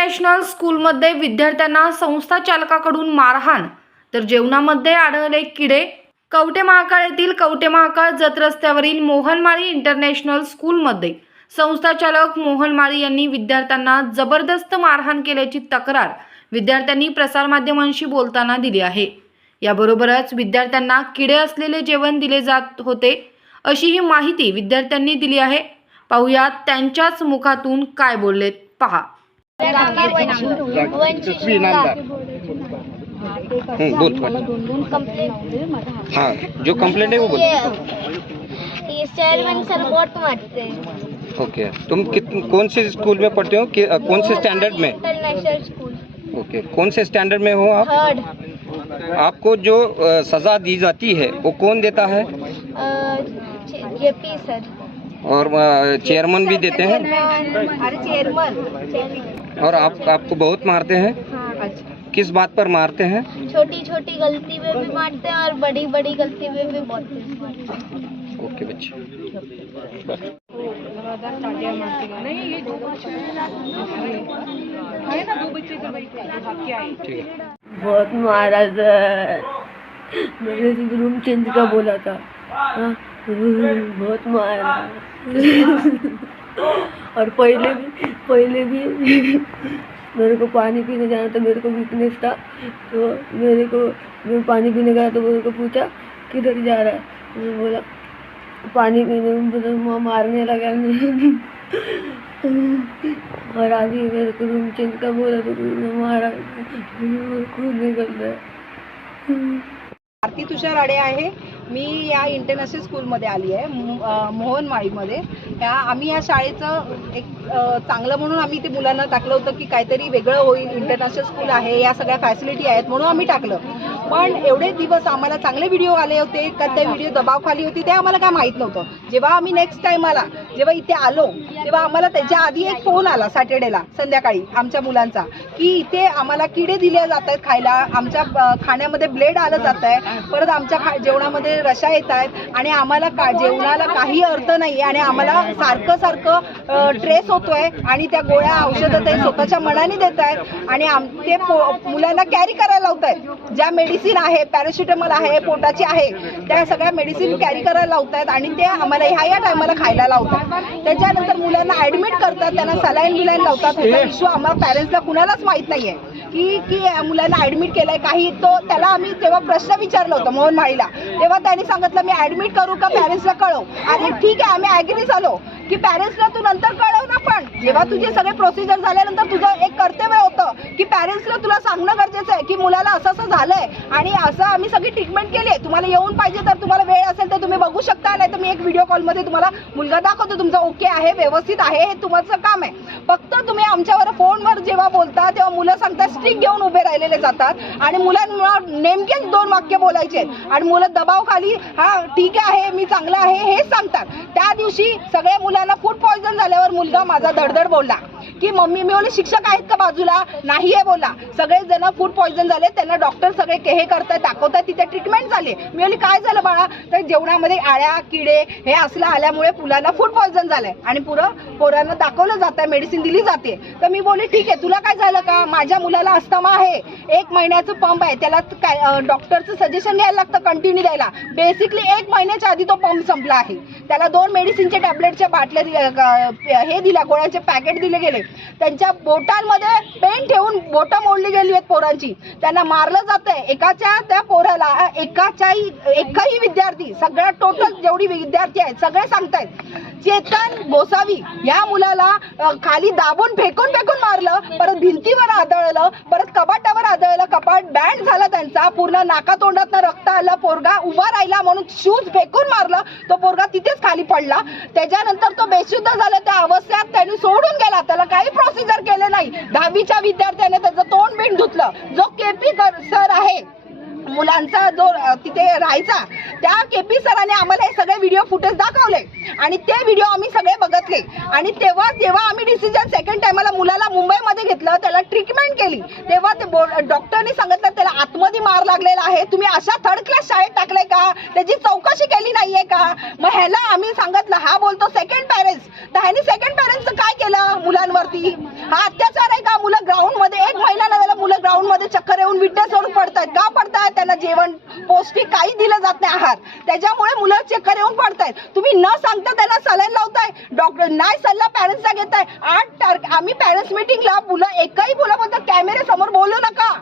International स्कूलमध्ये विद्यार्थ्यांना संस्था चालकाकडून मारहाण तर जेवणामध्ये आढळले किडे. कवटे महाकाळ येथील कवटे महाकाळ जत रस्त्यावरील मोहनमाळी इंटरनॅशनल स्कूलमध्ये संस्था चालक मोहन माळी यांनी विद्यार्थ्यांना जबरदस्त मारहाण केल्याची तक्रार विद्यार्थ्यांनी प्रसारमाध्यमांशी बोलताना दिली आहे. याबरोबरच विद्यार्थ्यांना किडे असलेले जेवण दिले जात होते अशी ही माहिती विद्यार्थ्यांनी दिली आहे. पाहुयात त्यांच्याच मुखातून काय बोललेत. पहा. इनामदार बोल हाँ जो कंप्लेंट है वो बोल ये चेयरमैन सर बहुत मारते हैं ओके तुम कित कौन से स्कूल में पढ़ते हो कि, कौन से स्टैंडर्ड में इंटरनेशनल स्कूल ओके कौन से स्टैंडर्ड में हो आप थर्ड आपको जो सजा दी जाती है वो कौन देता है जेपी सर और चेयरमैन भी देते हैं अरे चेयरमैन और आप आपको बहुत मारते हैं? हाँ किस बात पर मारते हैं? छोटी छोटी गलती में भी मारते हैं और बड़ी बड़ी गलती में भी बहुत मारते हैं। ओके बच्चे। है बहुत मारा सर मैंने सिर्फ़ रूम चेंज का बोला था। हाँ, बहुत मारा और पहले भी पहले भी मेरे को पानी पीने जाना था मेरे को वीकनेस था तो मेरे को मैं पानी पीने गया तो मेरे को पूछा किधर जा रहा है? मैंने बोला पानी पीने मतलब माँ मारने लगा और आगे मेरे को रूम चेंज का बोला तो मारा खून निकल रहा है आरती तुषार आडे आहे. मी या इंटरनॅशनल स्कूलमध्ये आली आहे मो- अं, मोहनमाळीमध्ये या आम्ही या शाळेचं एक चांगलं म्हणून आम्ही ते मुलांना टाकलं होतं की काहीतरी वेगळं होईल इंटरनॅशनल स्कूल आहे या सगळ्या फॅसिलिटी आहेत म्हणून आम्ही टाकलं. पण एवढे दिवस आम्हाला चांगले व्हिडिओ आले होते का त्या व्हिडिओ दबाव खाली होती ते आम्हाला काय माहीत नव्हतं. जेव्हा आम्ही नेक्स्ट टाइम आला जेव्हा इथे आलो तेव्हा आम्हाला त्याच्या आधी एक फोन आला सॅटर्डेला संध्याकाळी आमच्या मुलांचा की इथे आम्हाला किडे दिले जात आहेत खायला आमच्या खाण्यामध्ये ब्लेड आलं जात आहे परत आमच्या खा जेवणामध्ये रशा येत आहेत आणि आम्हाला का जेवणाला काही अर्थ नाही आणि आम्हाला सारखं सारखं ट्रेस होतोय आणि त्या गोळ्या औषधं ते स्वतःच्या मनाने देत आहेत आणि आम ते पो- मुलांना कॅरी करायला लावत आहेत ज्या मेडिसिन आहे पॅरासिटामॉल आहे पोटाची आहे त्या सगळ्या मेडिसिन कॅरी करायला लावत आहेत आणि ते आम्हाला ह्या या टायमाला खायला लावतात. त्याच्यानंतर मुलांना ऍडमिट करतात त्यांना सलाईन बिलाईन लावतात. ह्याचा इश्यू आम्हाला पॅरेंट्सला कुणालाच माहीत नाहीये. की की मुलांना ऍडमिट केलंय काही तो त्याला आम्ही तेव्हा प्रश्न विचारला होता मोहन माळीला तेव्हा त्यांनी सांगितलं मी ऍडमिट करू का पॅरेंट्सला कळव? अरे ठीक आहे आम्ही ऍग्री झालो. की पॅरेंट्सला तू नंतर कळव ना पण. जेव्हा तुझे सगळे प्रोसिजर झाल्यानंतर तुझं एक कर्तव्य होतं की पॅरेंट्सला तुला सांगणं गरजेचं आहे की मुलाला असं असं झालंय आणि असं आम्ही सगळी ट्रीटमेंट केली आहे तुम्हाला येऊन पाहिजे तर तुम्हाला वेळ असेल तर तुम्ही बघू शकता. नाही तर मी एक व्हिडिओ कॉलमध्ये तुम्हाला मुलगा दाखवतो. तुमचा ओके आहे व्यवस्थित आहे हे तुमचं काम आहे. फक्त तुम्ही आमच्यावर फोनवर जेव्हा बोलता तेव्हा मुलं सांगतात स्टिक घेऊन उभे राहिलेले जातात. आणि मुलांना नेमकेच दोन वाक्य बोलायचे आणि मुलं दबावखाली हा ठीक आहे मी चांगलं आहे हेच सांगतात. त्या दिवशी सगळ्या मुलाला फूड पॉयझन झाल्यावर मुलगा माझा धडधड बोलला की मम्मी मी बोलले शिक्षक आहेत का बाजूला? नाही आहे बोला सगळे जण फूड पॉयझन झाले त्यांना डॉक्टर सगळे के हे करतात दाखवतात तिथे ट्रीटमेंट झाली. मी बोलली काय झालं बाळा? तर जेवणामध्ये आळ्या किडे हे असलं आल्यामुळे मुलाला फूड पॉयझन झालंय. आणि पुरं पोरांना दाखवलं जात आहे मेडिसिन दिली जाते. तर मी बोलले ठीक आहे तुला काय झालं का? माझ्या मुलाला अस्थमा आहे. एक महिन्याचं पंप आहे. त्याला काय डॉक्टरचं सजेशन घ्यायला लागतं कंटिन्यू द्यायला. बेसिकली एक महिन्याच्या आधी तो पंप संपला आहे. त्याला दोन मेडिसिनचे टॅबलेटच्या बाटल्या दिल्या हे दिल्या गोळ्याचे पॅकेट दिले गेले. त्यांच्या बोटांमध्ये पेन ठेवून बोटं मोडली गेली आहेत पोरांची. त्यांना मारलं जातंय. एकाच्या त्या पोराला एकाच्याही एकही विद्यार्थी सगळ्या टोटल जेवढी विद्यार्थी आहेत सगळे सांगतायत. चेतन गोसावी या मुलाला खाली दाबून फेकून फेकून मारलं परत भिंतीवर आदळलं परत कपाटावर आदळलं कपाट बँड झाला त्यांचा पूर्ण नाका तोंडात रक्त आलं पोरगा उभा राहिला म्हणून शूज फेकून मारलं तो पोरगा तिथेच खाली पडला. त्याच्यानंतर तो बेशुद्ध झाला त्या अवस्थेत त्यांनी सोडून गेला त्याला काही प्रोसिजर केले नाही. दहावीच्या विद्यार्थ्याने त्याचं तोंड बिंड धुतलं. जो केपी सर आहे मुलांचा जो तिथे राहायचा त्या केपी सरांनी आम्हाला हे सगळे व्हिडिओ फुटेज दाखवले. आणि ते व्हिडिओ आम्ही सगळे बघतले. आणि तेव्हा जेव्हा आम्ही डिसिजन सेकंड टाइमाला मुलाला मुंबईमध्ये घेतलं त्याला ट्रीटमेंट केली. तेव्हा ते डॉक्टरनी सांगितलं त्याला आतमध्ये मार लागलेला आहे. तुम्ही अशा थर्ड क्लास शाळेत टाकलंय का? त्याची चौकशी केली नाहीये का? मग ह्याला आम्ही सांगितलं हा बोलतो सेकंड पॅरेंट्स तर ह्यानी सेकंड पॅरेंट्सचं काय केलं मुलांवरती? हा अत्याचार आहे का? मुलं ग्राउंडमध्ये एक महिना नव्याला मुलं ग्राउंडमध्ये चक्कर येऊन विटनेस सोडून पडतात का पडतात त्यांना जेवण पौष्टिक काही दिलं जात नाही आहार. त्याच्यामुळे मुलं येऊन पडतायत. तुम्ही न सांगता त्यांना सलाईन लावताय. डॉक्टर नाही सल्ला पॅरेंट्सचा घेताय. आठ तारखे आम्ही पॅरेंट्स मिटिंगला मुलं एकही मुलाबद्दल कॅमेरे समोर बोलू नका.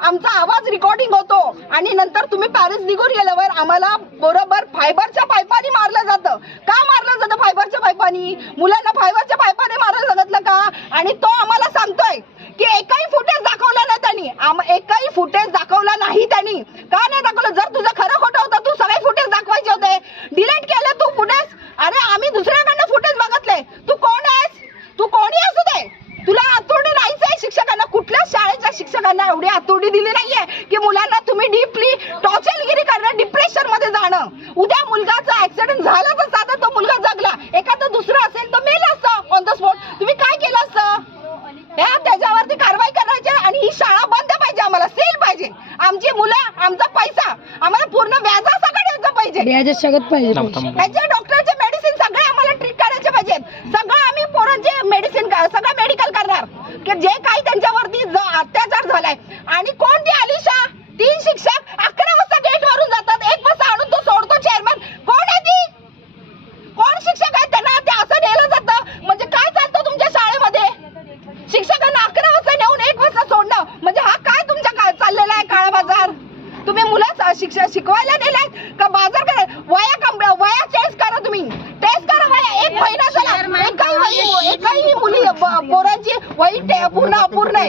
आमचा आवाज रेकॉर्डिंग होतो. आणि नंतर तुम्ही पॅरेंट्स निघून गेल्यावर आम्हाला बरोबर फायबरच्या पायपानी मारलं जातं. का मारलं जातं फायबरच्या पायपानी? मुलांना फायबरच्या पायपाने मारलं सांगितलं का? आणि तो आम्हाला सांगतोय की एकही फुटेज दाखवला नाही त्यांनी. आम- एकही फुटेज दाखवला नाही त्यांनी. का नाही दाखवलं? जर तुझं खरं खोटं होतं तू सगळे फुटेज दाखवायचे होते डिलीट केलं तू फुटेज अरे आम्ही दुसऱ्याकडनं फुटेज बघितले तू कोण आहेस तू कोणी असू दे तुला आतुरडी नाहीच आहे शिक्षकांना कुठल्याच शाळेच्या शिक्षकांना एवढी आतुरडी दिली नाहीये की मुलांना तुम्ही डीपली टॉर्चरगिरी करणं डिप्रेशनमध्ये जाणं उद्या मुलगाचा ऍक्सिडेंट झाला तर साधा तो मुलगा जगला एखादं दुसरं असेल तर मेल असतं ऑन द स्पॉट तुम्ही काय केलं असतं या त्याच्यावरती कारवाई करायची आणि ही शाळा बंद पाहिजे आम्हाला. सील पाहिजे. आमची मुलं आमचा पैसा. आम्हाला पूर्ण व्याजासकट यायचं पाहिजे. ह्याचे डॉक्टरचे मेडिसिन सगळे आम्हाला ट्रीट करायचे पाहिजेत सगळं आम्ही पोरांचे मेडिसिन सगळं मेडिकल करणार. की जे काही त्यांच्यावरती अत्याचार झालाय. आणि कोण ती आलिशा? तीन शिक्षक अकरा वाजता गेट वरून जातात एक वाजता आणून तो सोडतो चेअरमॅन कोण आहे ती कोण शिक्षक आहेत त्यांना ते असं नेलं जातं म्हणजे काय चालतं तुमच्या शाळेमध्ये शिक्षकांना अकरा वाजता नेऊन एक वाजता सोडणं म्हणजे हा काय तुमच्या का चाललेला आहे काळा बाजार तुम्ही मुलं शिक्षण शिकवायला नेलाय? का बाजार करा वया कम वया टेस्ट करा तुम्ही. टेस्ट करा वया. एक महिना झाला. एकही वही एकही मुली पोरांची वही ते- पूर्ण अपूर्ण आहे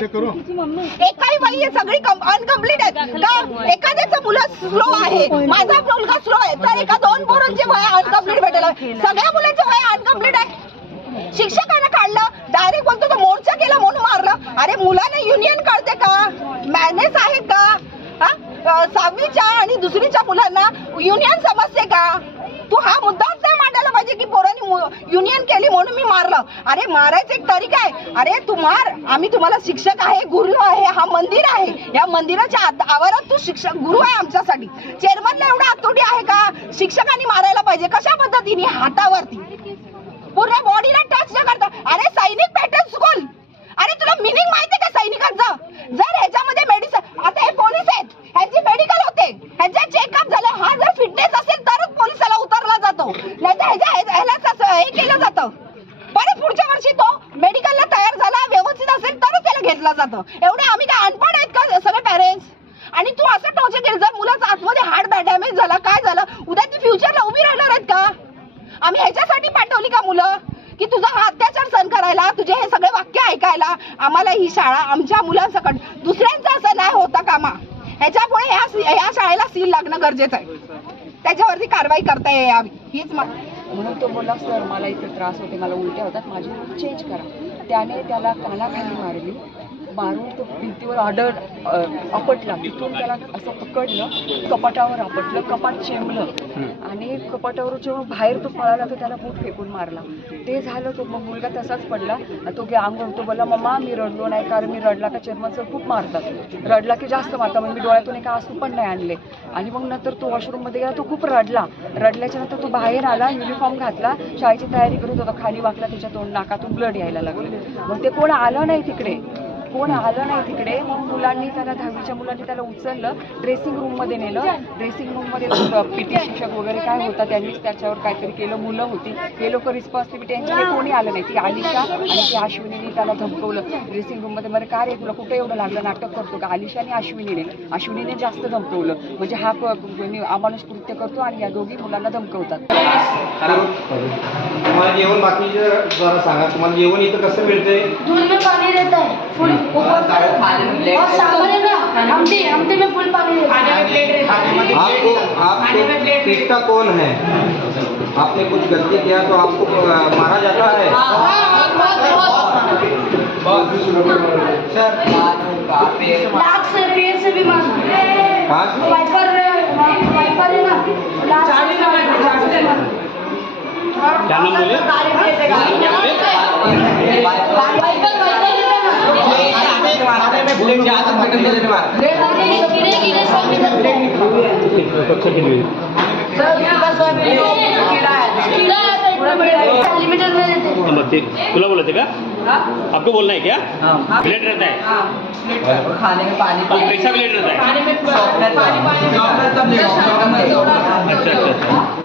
एकही वही आहे. सगळी अनकम्प्लीट आहेत का एखाद्याचं मुलं स्लो आहे. माझा मुलगा स्लो आहे. तर एका दोन पोरांची वया अनकम्प्लीट भेटेल. सगळ्या मुलांची वया अनकम्प्लीट आहे. शिक्षकांना काढलं. डायरेक्ट बोलतो तो मोर्चा केला म्हणून मारलं. अरे मुलांना युनियन कळते का? मॅनेज आहे का? सहावीच्या आणि दुसरीच्या मुलांना युनियन समजते का? तू हा मुद्दाच नाही मांडायला पाहिजे की पोरांनी युनियन केली म्हणून मी मारलं. अरे मारायचं एक तरीका आहे. अरे तू मार. आम्ही तुम्हाला शिक्षक आहे गुरु आहे हा मंदिर आहे. या मंदिराच्या आवारात तू शिक्षक गुरु आहे आमच्यासाठी. चेअरमनला एवढा आतोटी आहे का? शिक्षकांनी मारायला पाहिजे. कशा पद्धतीने? हातावरती. पूर्ण बॉडीला टच न करता. अरे सैनिक पॅटर्न स्कूल अरे तुला मिनिंग माहिती का सैनिकांचं? जर ह्याच्यामध्ये मेडिसिन आता हे पोलीस आहेत ह्याची मेडिकल होते ह्याच्या चेकअप झालं हा जर फिटनेस असेल तरच पोलिसाला उतरला जातो नाही तर ह्याच्या ह्या- ह्यालाच असं हे केलं जातं परत पुढच्या वर्षी तो मेडिकलला तयार झाला व्यवस्थित असेल तरच त्याला घेतलं जातं एवढे आम्ही काय अनपड आहेत का सगळे पॅरेंट्स आणि तू असं टॉर्चर केलं जर मुलाचं आतमध्ये हार्ट डॅमेज झाला काय झालं? उद्या ती फ्युचरला उभी राहणार आहेत का? आम्ही ह्याच्यासाठी पाठवली का मुलं? की तुझा हा अत्याचार सहन करायला तुझे हे सगळे वाक्य ऐकायला आम्हाला ही शाळा आमच्या मुलांसकट दुसऱ्यांचं असं नाही होता कामा? ह्याच्यामुळे ह्या ह्या शाळेला सील लागणं गरजेचं आहे. त्याच्यावरती कारवाई करता यावी हीच मा म्हणून तो बोला सर मला इथे त्रास होते मला उलट्या होतात माझी चेंज करा. त्याने त्याला कानाखाली मारली. मारून तो भिंतीवर आडळ आपटला. तिथून त्याला असं पकडलं कपाटावर आपटलं कपाट चेंबलं. आणि कपाटावर जेव्हा बाहेर तो पळाला तर त्याला बूट फेकून मारला. ते झालं तो मग मुलगा तसाच पडला. तो गे अंगण तो बोला मम्मा मी रडलो नाही कारण मी रडला का चेअरमन सर खूप मारतात. रडला की जास्त मारतात मग मी डोळ्यातून एका आसू पण नाही आणले. आणि मग नंतर तो वॉशरूममध्ये गेला तो खूप रडला. रडल्याच्या नंतर तो बाहेर आला युनिफॉर्म घातला शाळेची तयारी करत होता खाली वाकला त्याच्या तोंड नाकातून ब्लड यायला लागलं. मग ते कोण आलं नाही तिकडे. कोण आलं नाही तिकडे. मग मुलांनी त्याला दहावीच्या मुलांनी त्याला उचललं ड्रेसिंग रूममध्ये नेलं. ड्रेसिंग रूममध्ये पी टी शिक्षक वगैरे काय होता त्यांनीच त्याच्यावर काहीतरी केलं. मुलं होती. हे लोक रिस्पॉन्सिबिलिटी यांच्याकडे कोणी आलं नाही. ती आलिशा आणि ती अश्विनीने त्याला धमकवलं. ड्रेसिंग रूममध्ये बरं काय रे तुला कुठे एवढं लागलं नाटक करतो का? आलिशा आणि अश्विनीने अश्विनीने जास्त धमकवलं. म्हणजे हा अमानुष कृत्य करतो आणि या दोघी मुलांना धमकवतात. तुम्हाला जेवण बाकीचे जरा सांगा. तुम्हाला जेवण इथं कसं मिळतंय? दूध में पानी रहता है फुल ऊपर और में आमटी आमटी में फुल पानी आपको आपको पीटता कौन है? आपने कुछ गलती किया तो आपको मारा जाता है? लाख से पेड़ से भी मारते हाँ? वाइपर वाइपर है ना? क्या नाम बोले? वाइपर वाइपर है ना बुलेट कीड़े कीड़े सब इधर से कक्षा केली होती कीड़ा आता है इतना बड़ा लिमिटेड में देते हैं। मग ते तुला बोलते का आपको बोलना है क्या? प्लेट रहता है। खाने में पानी कैसा प्लेट रहता है। पानी अच्छा अच्छा अच्छा।